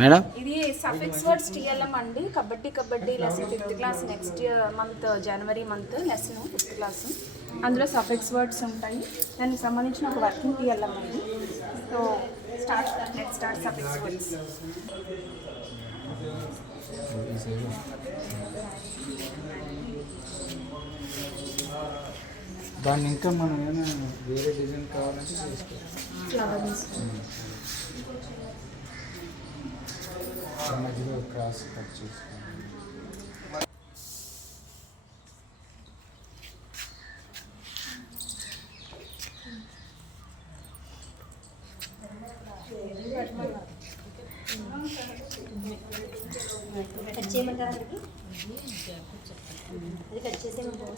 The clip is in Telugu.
మేడం ఇది సఫిక్స్ వర్డ్స్ టీఎల్ఎం అండి. Kabaddi lesson 5th class next month జనవరి మంత్ లెసన్ 5th క్లాస్. అందులో సఫిక్స్ వర్డ్స్ ఉంటాయి. దానికి సంబంధించిన ఒక వర్కింగ్ టీఎల్ఎం అండి. So let's start suffix words. దాన్ని ఇంకా మనం ఏమైనా వేరే డిజైన్ కావాలంటే చేసుకోవాలి. ఫ్లవర్స్ మధ్యలో క్రాస్ కట్ చేసుకోవాలి. కట్ చేయమంటారా? అది కట్ చేసేయమంటారా?